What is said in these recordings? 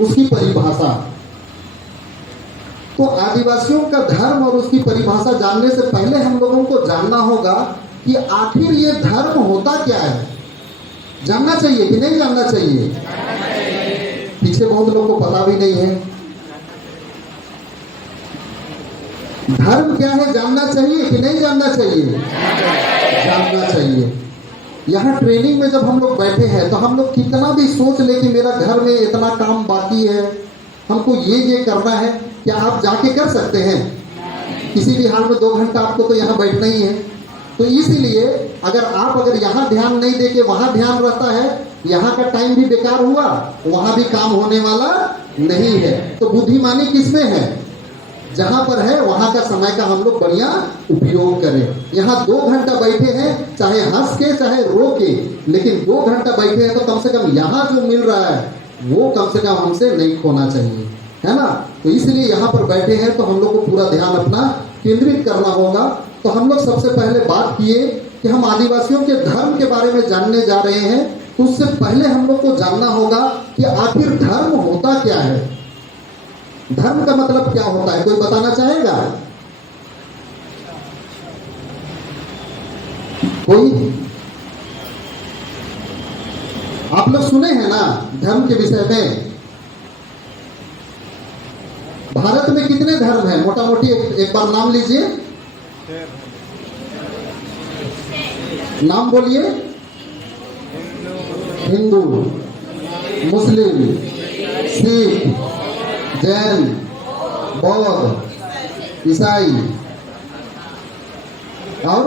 उसकी परिभाषा। तो आदिवासियों का धर्म और उसकी परिभाषा जानने से पहले हम लोगों को जानना होगा कि आखिर ये धर्म होता क्या है। जानना चाहिए कि नहीं जानना चाहिए? पीछे बहुत लोगों को पता भी नहीं है धर्म क्या है। जानना चाहिए कि नहीं जानना चाहिए? जानना चाहिए। यहाँ ट्रेनिंग में जब हम लोग बैठे हैं तो हम लोग कितना भी सोच ले कि मेरा घर में इतना काम बाकी है, हमको ये करना है, क्या आप जाके कर सकते हैं? किसी भी हाल में 2 घंटा आपको तो यहाँ बैठना ही है। तो इसीलिए अगर यहाँ ध्यान नहीं दे के वहाँ ध्यान रहता है, यहाँ का टाइम भी बेकार हुआ, वहाँ भी काम होने वाला नहीं है। तो बुद्धिमानी किसमें है? जहाँ पर है वहाँ का समय का हम लोग बढ़िया उपयोग करें। यहाँ 2 घंटा बैठे हैं, चाहे हंस के चाहे रो के, लेकिन 2 घंटा बैठे हैं तो कम से कम यहाँ जो मिल रहा है वो कम से कम हमसे नहीं खोना चाहिए, है ना। तो इसलिए यहाँ पर बैठे हैं तो हम लोग को पूरा ध्यान अपना केंद्रित करना होगा। तो हम लोग सबसे पहले बात किए कि हम आदिवासियों के धर्म के बारे में जानने जा रहे हैं। तो उससे पहले हम लोग को जानना होगा कि आखिर धर्म होता क्या है। धर्म का मतलब क्या होता है, कोई बताना चाहेगा? कोई? आप लोग सुने हैं ना धर्म के विषय में? भारत में कितने धर्म हैं मोटा मोटी? एक बार नाम लीजिए, नाम बोलिए। हिंदू, मुस्लिम, सिख, जैन, बौद्ध, ईसाई और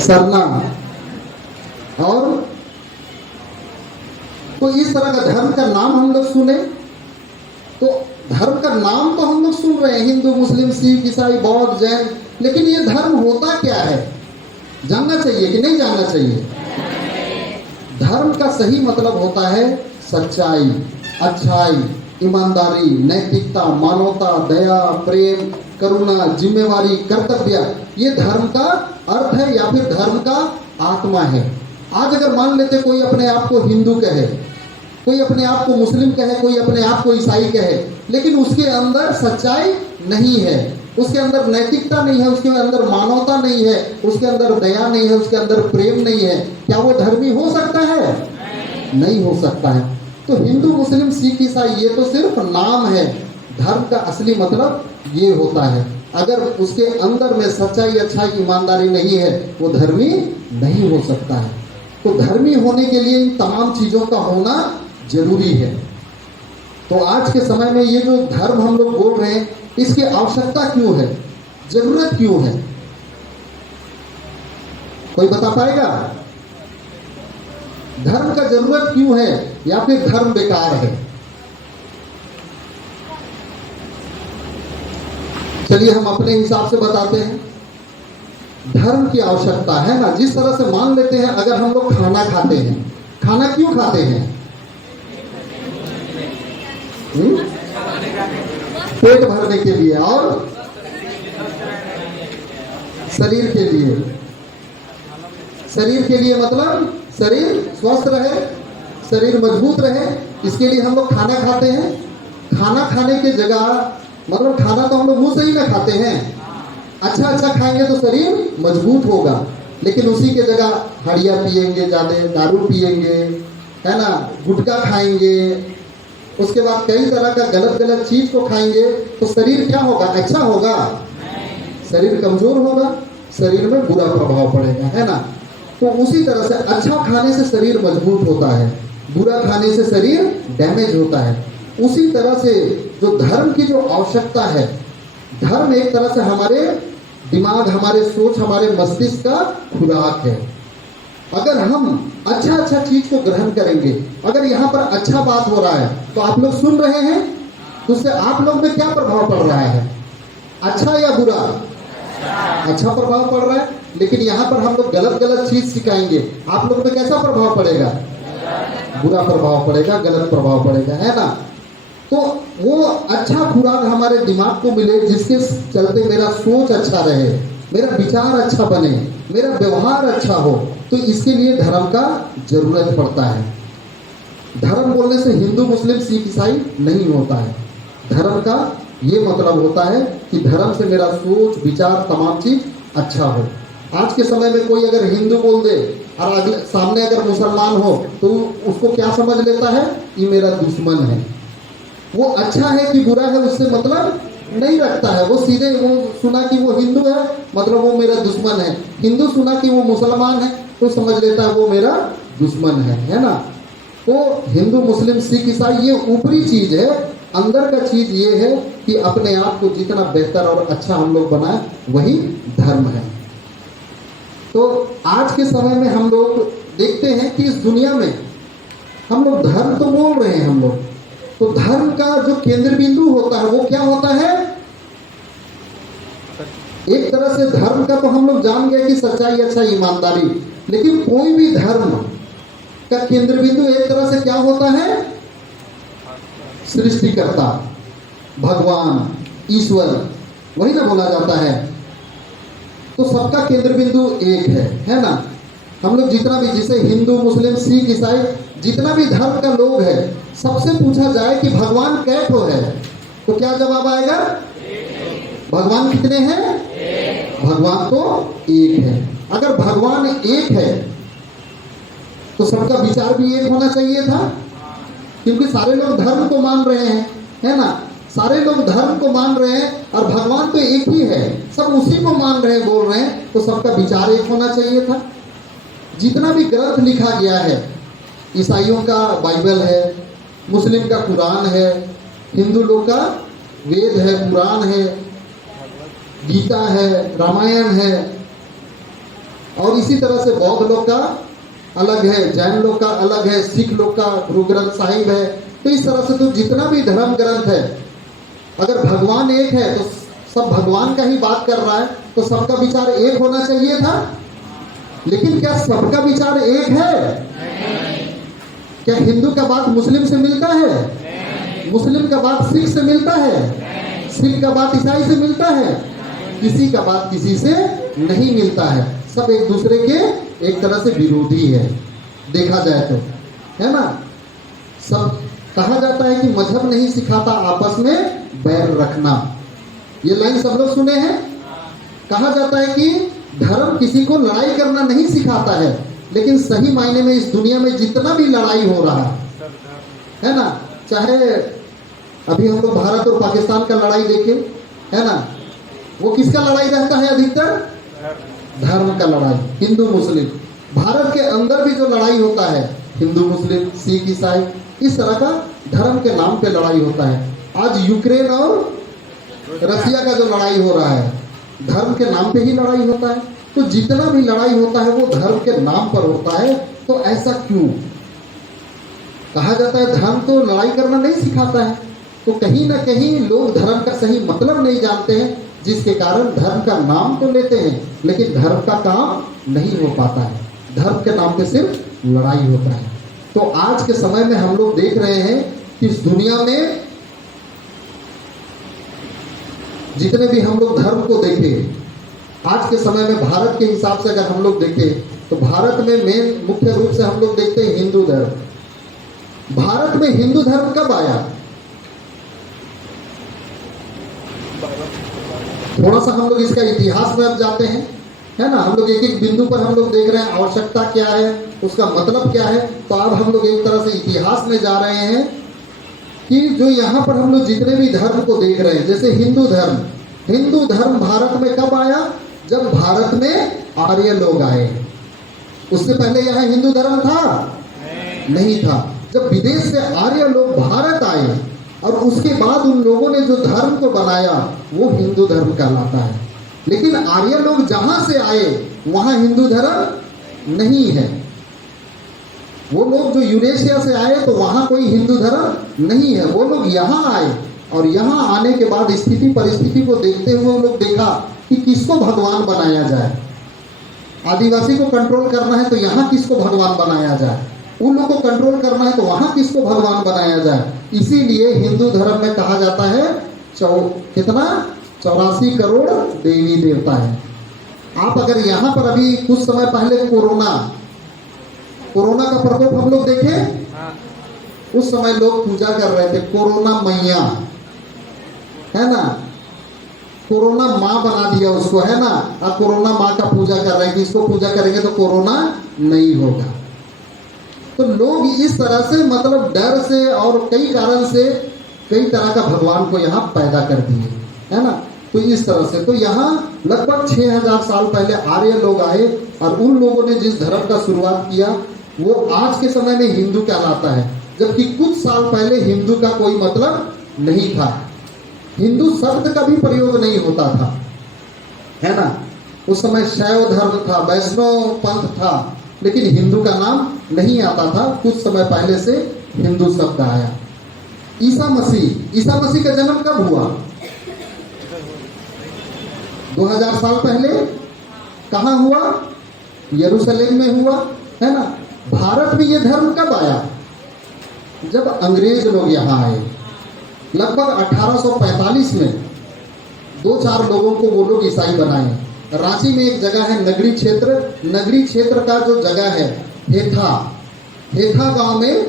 सरना। और तो इस तरह का धर्म का नाम हम लोग सुने। तो धर्म का नाम तो हम लोग सुन रहे हैं, हिंदू, मुस्लिम, सिख, ईसाई, बौद्ध, जैन, लेकिन ये धर्म होता क्या है? जानना चाहिए कि नहीं जानना चाहिए? धर्म का सही मतलब होता है सच्चाई, अच्छाई, ईमानदारी, नैतिकता, मानवता, दया, प्रेम, करुणा, जिम्मेवारी, कर्तव्य। ये धर्म का अर्थ है या फिर धर्म का आत्मा है। आज अगर मान लेते कोई अपने आप को हिंदू कहे, कोई अपने आप को मुस्लिम कहे, कोई अपने आप को ईसाई कहे, लेकिन उसके अंदर सच्चाई नहीं है, उसके अंदर नैतिकता नहीं है, उसके अंदर मानवता नहीं है, उसके अंदर दया नहीं है, उसके अंदर प्रेम नहीं है, क्या वो धर्मी हो सकता है? नहीं हो सकता है। तो हिंदू, मुस्लिम, सिख, ईसाई ये तो सिर्फ नाम है। धर्म का असली मतलब ये होता है। अगर उसके अंदर में सच्चाई, अच्छाई, ईमानदारी नहीं है, वो धर्मी नहीं हो सकता है। तो धर्मी होने के लिए इन तमाम चीजों का होना जरूरी है। तो आज के समय में ये जो धर्म हम लोग बोल रहे हैं, इसकी आवश्यकता क्यों है, जरूरत क्यों है? कोई बता पाएगा? धर्म का जरूरत क्यों है या फिर धर्म बेकार है? चलिए हम अपने हिसाब से बताते हैं। धर्म की आवश्यकता है ना, जिस तरह से मान लेते हैं अगर हम लोग खाना खाते हैं, खाना क्यों खाते हैं? पेट भरने के लिए और शरीर के लिए। शरीर के लिए मतलब शरीर स्वस्थ रहे, शरीर मजबूत रहे, इसके लिए हम लोग खाना खाते हैं। खाना खाने की जगह मतलब खाना तो हम लोग मुंह से ही ना खाते हैं। अच्छा खाएंगे तो शरीर मजबूत होगा, लेकिन उसी के जगह हड़िया पिएंगे, ज्यादा दारू पिएंगे, है ना, गुटखा खाएंगे, उसके बाद कई तरह का गलत चीज को खाएंगे, तो शरीर क्या होगा? अच्छा होगा? शरीर कमजोर होगा, शरीर में बुरा प्रभाव पड़ेगा, है ना। तो उसी तरह से अच्छा खाने से शरीर मजबूत होता है, बुरा खाने से शरीर डैमेज होता है। उसी तरह से जो धर्म की जो आवश्यकता है, धर्म एक तरह से हमारे दिमाग, हमारे सोच, हमारे मस्तिष्क का खुराक है। अगर हम अच्छा चीज को ग्रहण करेंगे, अगर यहाँ पर अच्छा बात हो रहा है तो आप लोग सुन रहे हैं, तो उससे आप लोग में क्या प्रभाव पड़ रहा है? अच्छा या बुरा? अच्छा प्रभाव पड़ रहा है। लेकिन यहाँ पर हम लोग गलत चीज सिखाएंगे, आप लोग में कैसा प्रभाव पड़ेगा? बुरा प्रभाव पड़ेगा, गलत प्रभाव पड़ेगा, है ना। तो वो अच्छा खुराक हमारे दिमाग को मिले, जिसके चलते मेरा सोच अच्छा रहे, मेरा विचार अच्छा बने, मेरा व्यवहार अच्छा हो, तो इसके लिए धर्म का जरूरत पड़ता है। धर्म बोलने से हिंदू मुस्लिम सिख ईसाई नहीं होता है। धर्म का ये मतलब होता है कि धर्म से मेरा सोच विचार तमाम चीज अच्छा हो। आज के समय में कोई अगर हिंदू बोल दे और अगले सामने अगर मुसलमान हो तो उसको क्या समझ लेता है, ये मेरा दुश्मन है। वो अच्छा है कि बुरा है उससे मतलब नहीं रखता है। वो सीधे वो सुना कि वो हिंदू है मतलब वो मेरा दुश्मन है, हिंदू सुना कि वो मुसलमान है तो समझ लेता है वो मेरा दुश्मन है ना। तो हिंदू मुस्लिम सिख ईसाई ये ऊपरी चीज है, अंदर का चीज ये है कि अपने आप को जितना बेहतर और अच्छा हम लोग बनाए वही धर्म है। तो आज के समय में हम लोग देखते हैं कि इस दुनिया में हम लोग धर्म तो बोल रहे हैं हम लोग, तो धर्म का जो केंद्र बिंदु होता है वो क्या होता है? एक तरह से धर्म का तो हम लोग जान गए कि सच्चाई, अच्छा, ईमानदारी, लेकिन कोई भी धर्म का केंद्र बिंदु एक तरह से क्या होता है? सृष्टिकर्ता, भगवान, ईश्वर, वही ना बोला जाता है। तो सबका केंद्र बिंदु एक है ना। हम लोग जितना भी, जिसे हिंदू मुस्लिम सिख ईसाई जितना भी धर्म का लोग है, सबसे पूछा जाए कि भगवान कै ठो है तो क्या जवाब आएगा? भगवान कितने हैं? भगवान तो एक है। अगर भगवान एक है तो सबका विचार भी एक होना चाहिए था, क्योंकि सारे लोग धर्म को मान रहे हैं, है ना। सारे लोग धर्म को मान रहे हैं और भगवान तो एक ही है, सब उसी को मान रहे हैं, बोल रहे हैं, तो सबका विचार एक होना चाहिए था। जितना भी ग्रंथ लिखा गया है, ईसाइयों का बाइबल है, मुस्लिम का कुरान है, हिंदू लोग का वेद है, पुराण है, गीता है, रामायण है, और इसी तरह से बौद्ध लोग का अलग है, जैन लोग का अलग है, सिख लोग का गुरु ग्रंथ साहिब है। तो इस तरह से तो जितना भी धर्म ग्रंथ है, अगर भगवान एक है तो सब भगवान का ही बात कर रहा है, तो सबका विचार एक होना चाहिए था। लेकिन क्या सबका विचार एक है? क्या हिंदू का बात मुस्लिम से मिलता है? मुस्लिम का बात सिख से मिलता है? सिख का बात ईसाई से मिलता है? किसी का बात किसी से नहीं मिलता है। सब एक दूसरे के एक तरह से विरोधी है, देखा जाए तो, है ना। सब कहा जाता है कि मजहब नहीं सिखाता आपस में बैर रखना। ये लाइन सब लोग सुने हैं। कहा जाता है कि धर्म किसी को लड़ाई करना नहीं सिखाता है, लेकिन सही मायने में इस दुनिया में जितना भी लड़ाई हो रहा है ना, चाहे अभी हम लोग भारत और पाकिस्तान का लड़ाई देखें, है ना, वो किसका लड़ाई रहता है अधिकतर? धर्म का लड़ाई, हिंदू मुस्लिम। भारत के अंदर भी जो लड़ाई होता है, हिंदू मुस्लिम सिख ईसाई, इस तरह का धर्म के नाम पे लड़ाई होता है। आज यूक्रेन और रसिया का जो लड़ाई हो रहा है, धर्म के नाम पे ही लड़ाई होता है। तो जितना भी लड़ाई होता है वो धर्म के नाम पर होता है। तो ऐसा क्यों? कहा जाता है धर्म तो लड़ाई करना नहीं सिखाता है, तो कहीं ना कहीं लोग धर्म का सही मतलब नहीं जानते हैं, जिसके कारण धर्म का नाम तो लेते हैं लेकिन धर्म का काम नहीं हो पाता है। धर्म के नाम पे सिर्फ लड़ाई होता है। तो आज के समय में हम लोग देख रहे हैं कि इस दुनिया में जितने भी हम लोग धर्म को देखें, आज के समय में भारत के हिसाब से अगर हम लोग देखें तो भारत में मेन मुख्य रूप से हम लोग देखते हैं हिंदू धर्म। भारत में हिंदू धर्म कब आया? थोड़ा सा हम लोग इसका इतिहास में अब जाते हैं, है ना। हम लोग एक एक बिंदु पर हम लोग देख रहे हैं आवश्यकता क्या है, उसका मतलब क्या है। तो अब हम लोग एक तरह से इतिहास में जा रहे हैं कि जो यहाँ पर हम लोग जितने भी धर्म को देख रहे हैं, जैसे हिंदू धर्म भारत में कब आया? जब भारत में आर्य लोग आए। उससे पहले यहाँ हिंदू धर्म था? नहीं था। जब विदेश से आर्य लोग भारत आए और उसके बाद उन लोगों ने जो धर्म को बनाया वो हिंदू धर्म कहलाता है। लेकिन आर्य लोग जहां से आए वहां हिंदू धर्म नहीं है। वो लोग जो यूरेशिया से आए तो वहां कोई हिंदू धर्म नहीं है। वो लोग यहाँ आए और यहाँ आने के बाद स्थिति परिस्थिति को देखते हुए वो लोग देखा कि किसको भगवान बनाया जाए। आदिवासी को कंट्रोल करना है तो यहाँ किसको भगवान बनाया जाए, उन लोगों को कंट्रोल करना है तो वहाँ किसको भगवान बनाया जाए। इसीलिए हिंदू धर्म में कहा जाता है कितना 84 करोड़ देवी देवता है। आप अगर यहाँ पर अभी कुछ समय पहले कोरोना कोरोना का प्रकोप हम लोग देखे, उस समय लोग पूजा कर रहे थे कोरोना मैया, है ना, कोरोना माँ बना दिया उसको, है ना, अब कोरोना माँ का पूजा कर रहे हैं कि इसको पूजा करेंगे तो कोरोना नहीं होगा। तो लोग इस तरह से मतलब डर से और कई कारण से कई तरह का भगवान को यहाँ पैदा कर दिए, है ना। तो इस तरह से तो यहाँ लगभग 6000 साल पहले आर्य लोग आए और उन लोगों ने जिस धर्म का शुरुआत किया वो आज के समय में हिंदू कहलाता है, जबकि कुछ साल पहले हिंदू का कोई मतलब नहीं था, हिंदू शब्द का भी प्रयोग नहीं होता था, है ना। उस समय शैव धर्म था, वैष्णव पंथ था, लेकिन हिंदू का नाम नहीं आता था। कुछ समय पहले से हिंदू शब्द आया। ईसा मसीह का जन्म कब हुआ? 2000 साल पहले। कहाँ हुआ? यरूशलेम में हुआ, है ना। भारत में ये धर्म कब आया? जब अंग्रेज लोग यहाँ आए, लगभग 1845 में 2-4 लोगों को वो लोग ईसाई बनाए। रांची में एक जगह है नगरी क्षेत्र का जो जगह है हेथा गांव में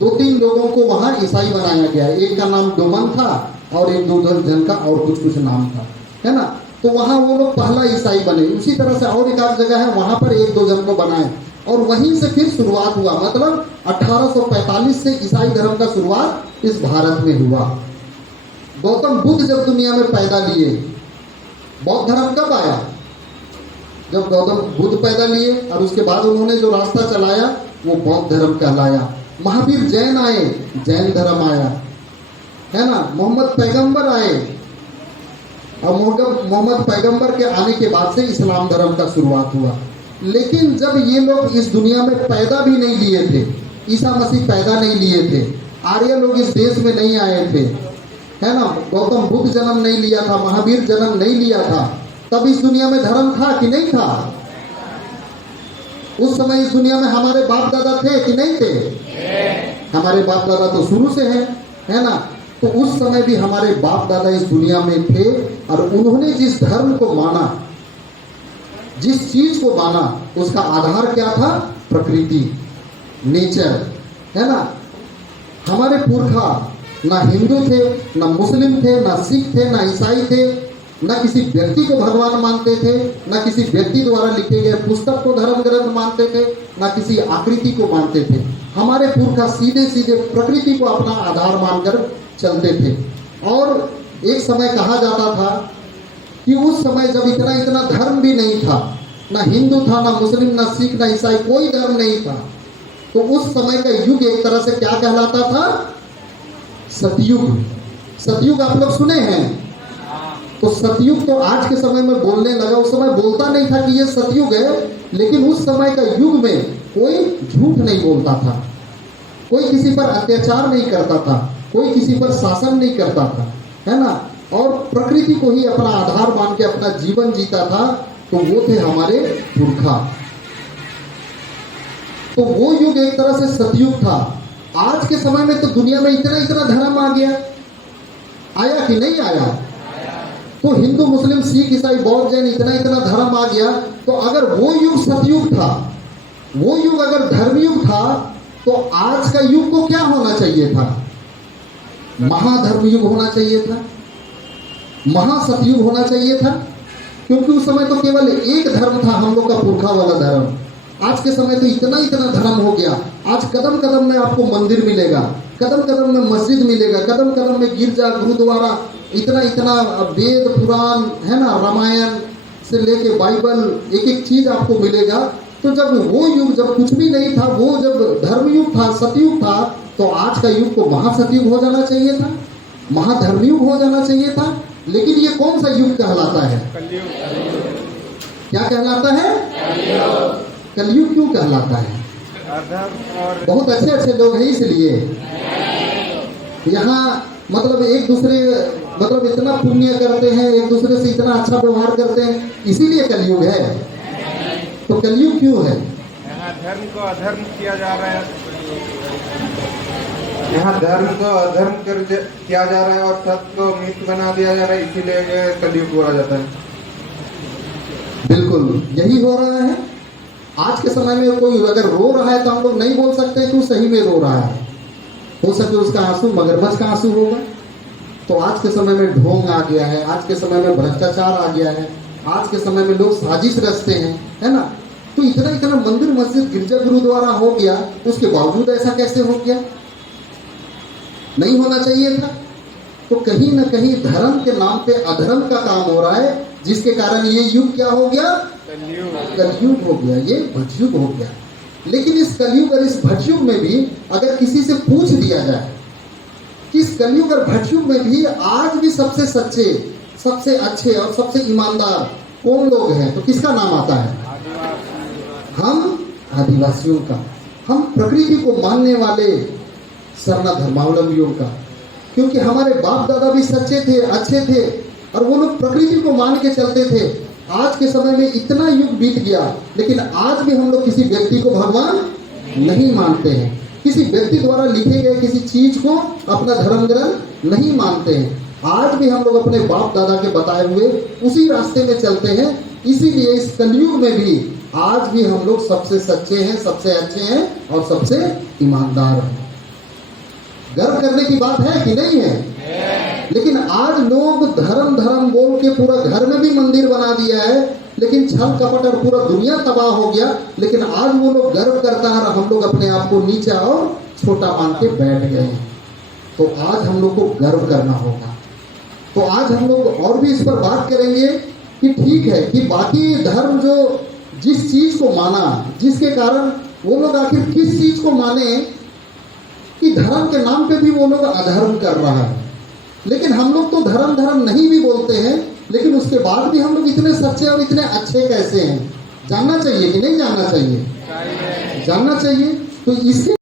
2-3 लोगों को वहां ईसाई बनाया गया। एक का नाम डोमन था और एक दो जन का और कुछ नाम था, है ना। तो वहां वो लोग पहला ईसाई बने। उसी तरह से और एक आध जगह है, वहां पर 1-2 जन को बनाए और वहीं से फिर शुरुआत हुआ। मतलब 1845 से ईसाई धर्म का शुरुआत इस भारत में हुआ। गौतम बुद्ध जब दुनिया में पैदा लिए, बौद्ध धर्म कब आया? जब गौतम बुद्ध पैदा लिए और उसके बाद उन्होंने जो रास्ता चलाया वो बौद्ध धर्म कहलाया। महावीर जैन आए, जैन धर्म आया, है ना। मोहम्मद पैगंबर आए और मोहम्मद पैगंबर के आने के बाद से इस्लाम धर्म का शुरुआत हुआ। लेकिन जब ये लोग इस दुनिया में पैदा भी नहीं लिए थे, ईसा मसीह पैदा नहीं लिए थे, आर्य लोग इस देश में नहीं आए थे, है ना, गौतम बुद्ध जन्म नहीं लिया था, महावीर जन्म नहीं लिया था, तब इस दुनिया में धर्म था कि नहीं था? उस समय इस दुनिया में हमारे बाप दादा थे कि नहीं थे? हमारे बाप दादा तो शुरू से है ना। तो उस समय भी हमारे बाप दादा इस दुनिया में थे और उन्होंने जिस धर्म को माना, जिस चीज को माना, उसका आधार क्या था? प्रकृति, नेचर, है ना। हमारे पुरखा ना हिंदू थे, ना मुस्लिम थे, ना सिख थे, ना ईसाई थे, ना किसी व्यक्ति को भगवान मानते थे, ना किसी व्यक्ति द्वारा लिखे गए पुस्तक को धर्म ग्रंथ मानते थे, ना किसी आकृति को मानते थे। हमारे पुरखा सीधे सीधे प्रकृति को अपना आधार मानकर चलते थे। और एक समय कहा जाता था कि उस समय जब इतना धर्म भी नहीं था, ना हिंदू था, ना मुस्लिम, ना सिख, ना ईसाई, कोई धर्म नहीं था, तो उस समय का युग एक तरह से क्या कहलाता था? सतयुग। सतयुग आप लोग सुने हैं? तो सतयुग तो आज के समय में बोलने लगा, उस समय बोलता नहीं था कि ये सतयुग है। लेकिन उस समय का युग में कोई झूठ नहीं बोलता था, कोई किसी पर अत्याचार नहीं करता था, कोई किसी पर शासन नहीं करता था, है ना। और प्रकृति को ही अपना आधार मान के अपना जीवन जीता था। तो वो थे हमारे पुरखा। तो वो युग एक तरह से सतयुग था। आज के समय में तो दुनिया में इतना धर्म आ गया, आया कि नहीं आया? तो हिंदू, मुस्लिम, सिख, ईसाई, बौद्ध, जैन, इतना धर्म आ गया। तो अगर वो युग सतयुग था, वो युग अगर धर्मयुग था, तो आज का युग को क्या होना चाहिए था? महाधर्म युग होना चाहिए था, महासतयुग होना चाहिए था। क्योंकि उस समय तो केवल एक धर्म था, हम लोग का पुरखा वाला धर्म। आज के समय तो इतना धर्म हो गया। आज कदम कदम में आपको मंदिर मिलेगा, कदम कदम में मस्जिद मिलेगा, कदम कदम में गिरजा, गुरुद्वारा, इतना वेद पुराण, है ना, रामायण से लेके बाइबल, एक चीज आपको मिलेगा। तो जब वो युग, जब कुछ भी नहीं था, वो जब धर्मयुग था, सतयुग था, तो आज का युग को महासतयुग हो जाना चाहिए था, महाधर्मयुग हो जाना चाहिए था। लेकिन ये कौन सा युग कहलाता है? क्या कहलाता है? कलयुग क्यों कहलाता है? बहुत अच्छे लोग हैं, इसलिए यहाँ मतलब एक दूसरे, मतलब इतना पुण्य करते हैं, एक दूसरे से इतना अच्छा व्यवहार करते हैं, इसीलिए कलयुग है। तो कलयुग क्यों है? यहाँ धर्म को अधर्म किया जा रहा है, यहाँ धर्म को अधर्म किया जा रहा है और सत्य को मिथ बना दिया जा रहा है, इसीलिए कलयुग बोला जाता है। बिल्कुल यही हो रहा है। आज के समय में कोई अगर रो रहा है तो हम लोग नहीं बोल सकते कि वो सही में रो रहा है, हो सके उसका आंसू मगरमच्छ का आंसू होगा। तो आज के समय में ढोंग आ गया है, आज के समय में भ्रष्टाचार आ गया है, आज के समय में लोग साजिश रचते हैं, है ना। तो इतना इतना मंदिर मस्जिद गिरजा गुरुद्वारा हो गया, उसके बावजूद ऐसा कैसे हो गया? नहीं होना चाहिए था। तो कहीं ना कहीं धर्म के नाम पे अधर्म का काम हो रहा है, जिसके कारण ये युग क्या हो गया? कलयुग हो गया, ये भटयुग हो गया। लेकिन इस कलयुग और इस भटयुग में भी अगर किसी से पूछ दिया जाए कि इस कलयुग और भटयुग में भी आज भी सबसे सच्चे, सबसे अच्छे और सबसे ईमानदार कौन लोग हैं, तो किसका नाम आता है? हम आदिवासियों का, हम प्रकृति को मानने वाले सरना धर्मावलंबियों का। क्योंकि हमारे बाप दादा भी सच्चे थे, अच्छे थे, और वो लोग प्रकृति को मान के चलते थे। आज के समय में इतना युग बीत गया, लेकिन आज भी हम लोग किसी व्यक्ति को भगवान नहीं मानते हैं, किसी व्यक्ति द्वारा लिखे गए किसी चीज को अपना धर्म ग्रंथ नहीं मानते हैं। आज भी हम लोग अपने बाप दादा के बताए हुए उसी रास्ते में चलते हैं। इसीलिए इस कलयुग में भी आज भी हम लोग सबसे सच्चे हैं, सबसे अच्छे हैं और सबसे ईमानदार हैं। गर्व करने की बात है कि नहीं है? लेकिन आज लोग धर्म धर्म बोल के पूरा घर में भी मंदिर बना दिया है, लेकिन छल कपट और पूरा दुनिया तबाह हो गया। लेकिन आज वो लोग गर्व करता है और हम लोग अपने आप को नीचा और छोटा मान के बैठ गए हैं। तो आज हम लोग को गर्व करना होगा। तो आज हम लोग और भी इस पर बात करेंगे कि ठीक है कि बाकी धर्म जो जिस चीज को माना, जिसके कारण वो लोग आखिर किस चीज को माने कि धर्म के नाम पे भी वो लोग अधर्म कर रहा है। लेकिन हम लोग तो धर्म धर्म नहीं भी बोलते हैं, लेकिन उसके बाद भी हम लोग इतने सच्चे और इतने अच्छे कैसे हैं? जानना चाहिए कि नहीं जानना चाहिए? जानना चाहिए। तो इसके